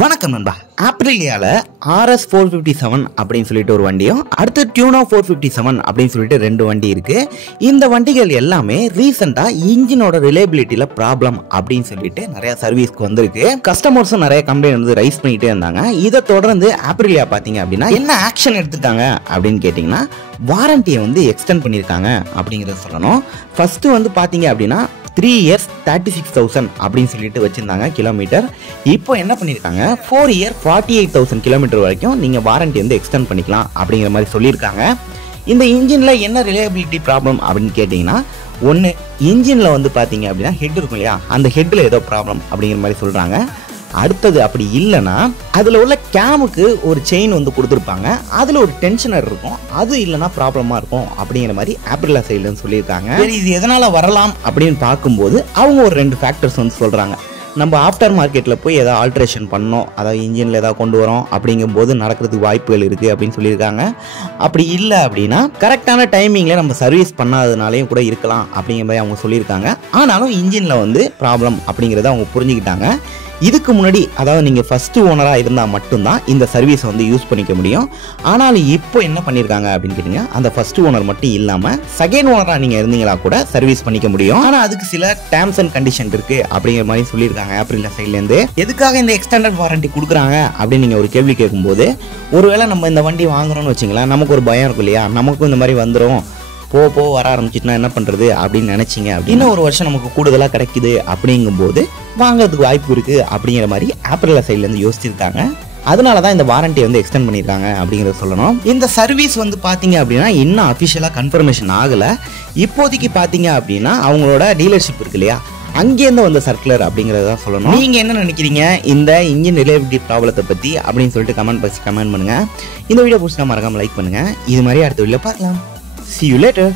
வணக்கம் நண்பா. ஆப்ரிலியால RS457 அப்படின்னு சொல்லிட்டு ஒரு வண்டியும், அடுத்து டியூனோ 457 அப்படின்னு சொல்லிட்டு ரெண்டு வண்டி இருக்கு. இந்த வண்டிகள் எல்லாமே ரீசெண்டா இன்ஜினோட ரிலையபிலிட்டியில ப்ராப்ளம் அப்படின்னு சொல்லிட்டு நிறைய சர்வீஸ்க்கு வந்திருக்கு. கஸ்டமர்ஸும் நிறைய கம்ப்ளைண்ட் வந்து ரைஸ் பண்ணிட்டே இருந்தாங்க. இதை தொடர்ந்து ஆப்ரிலியா பாத்தீங்க அப்படின்னா என்ன ஆக்ஷன் எடுத்துட்டாங்க அப்படின்னு கேட்டீங்கன்னா, வாரண்டியை வந்து எக்ஸ்டெண்ட் பண்ணியிருக்காங்க அப்படிங்கிறத சொல்லணும். ஃபர்ஸ்ட் வந்து பாத்தீங்க அப்படின்னா 3 years 36,000 அப்படின்னு சொல்லிட்டு வச்சிருந்தாங்க கிலோமீட்டர். இப்போ என்ன பண்ணியிருக்காங்க, 4 year 48,000 கிலோமீட்டர் வரைக்கும் நீங்கள் வாரண்டி வந்து எக்ஸ்டெண்ட் பண்ணிக்கலாம் அப்படிங்கிற மாதிரி சொல்லியிருக்காங்க. இந்த இன்ஜினில் என்ன ரிலையபிலிட்டி ப்ராப்ளம் அப்படின்னு கேட்டிங்கன்னா, ஒன்று இன்ஜினில் வந்து பார்த்தீங்க அப்படின்னா ஹெட் இருக்கும் இல்லையா, அந்த ஹெட்டில் ஏதோ ப்ராப்ளம் அப்படிங்கிற மாதிரி சொல்கிறாங்க. அடுத்தது அப்படி இல்லைன்னா அதில் உள்ள கேமுக்கு ஒரு செயின் வந்து கொடுத்துருப்பாங்க, அதில் ஒரு டென்ஷனர் இருக்கும், அது இல்லைனா ப்ராப்ளமாக இருக்கும் அப்படிங்கிற மாதிரி ஆப்ரிலா சைட்லன்னு சொல்லியிருக்காங்க. சரி, இது எதனால் வரலாம் அப்படின்னு பார்க்கும்போது அவங்க ஒரு 2 ஃபேக்டர்ஸ் வந்து சொல்கிறாங்க. நம்ம ஆஃப்டர் மார்க்கெட்டில் போய் ஏதாவது ஆல்ட்ரேஷன் பண்ணோம், அதாவது இன்ஜினில் ஏதாவது கொண்டு வரோம் அப்படிங்கும்போது நடக்கிறதுக்கு வாய்ப்புகள் இருக்குது அப்படின்னு சொல்லியிருக்காங்க. அப்படி இல்லை அப்படின்னா கரெக்டான டைமிங்கில் நம்ம சர்வீஸ் பண்ணாததுனாலையும் கூட இருக்கலாம் அப்படிங்கிற மாதிரி அவங்க சொல்லியிருக்காங்க. ஆனாலும் இன்ஜினில் வந்து ப்ராப்ளம் அப்படிங்கிறத அவங்க புரிஞ்சுக்கிட்டாங்க. இதுக்கு முன்னாடி அதாவது நீங்கள் ஃபஸ்ட்டு ஓனராக இருந்தால் மட்டும்தான் இந்த சர்வீஸை வந்து யூஸ் பண்ணிக்க முடியும். ஆனாலும் இப்போ என்ன பண்ணியிருக்காங்க அப்படின்னு கேட்டிங்கன்னா, அந்த ஃபஸ்ட்டு ஓனர் மட்டும் இல்லாமல் செகண்ட் ஓனராக நீங்கள் இருந்தீங்களா கூட சர்வீஸ் பண்ணிக்க முடியும். ஆனால் அதுக்கு சில டேர்ம்ஸ் அண்ட் கண்டிஷன் இருக்குது அப்படிங்கிற மாதிரி சொல்லியிருக்காங்க ஆப்ரிலா சைட்லேருந்து. எதுக்காக இந்த எக்ஸ்டெண்டட் வாரண்டி கொடுக்குறாங்க அப்படின்னு நீங்கள் ஒரு கேள்வி கேட்கும்போது, ஒருவேளை நம்ம இந்த வண்டி வாங்குறோம்னு வச்சிங்களேன், நமக்கு ஒரு பயம் இருக்கும் இல்லையா, நமக்கும் இந்த மாதிரி வந்துடும், போ வர ஆரம்பிச்சிட்டுனா என்ன பண்ணுறது அப்படின்னு நினச்சிங்க அப்படின்னா, ஒரு வருஷம் நமக்கு கூடுதலாக கிடைக்குது அப்படிங்கும்போது வாங்கிறதுக்கு வாய்ப்பு இருக்குது அப்படிங்கிற மாதிரி ஆப்ரிலா சைட்லேருந்து யோசிச்சிருக்காங்க. அதனால தான் இந்த வாரண்டி வந்து எக்ஸ்டெண்ட் பண்ணியிருக்காங்க அப்படிங்கிறத சொல்லணும். இந்த சர்வீஸ் வந்து பார்த்தீங்க அப்படின்னா இன்னும் அஃபிஷியலாக கன்ஃபர்மேஷன் ஆகலை. இப்போதைக்கு பார்த்தீங்க அப்படின்னா அவங்களோட டீலர்ஷிப் இருக்கு இல்லையா, அங்கேருந்து வந்த சர்க்குலர் அப்படிங்கிறத சொல்லணும். நீங்கள் என்ன நினைக்கிறீங்க இந்த இன்ஜின் ரிலையபிலிட்டி ப்ராப்ளத்தை பற்றி அப்படின்னு சொல்லிட்டு கமெண்ட் பாக்ஸ் கமெண்ட் பண்ணுங்கள். இந்த வீடியோ பிடிச்சா மறக்காமல் லைக் பண்ணுங்கள். இது மாதிரி அடுத்த வீடியோவில் பார்க்கலாம். See you later.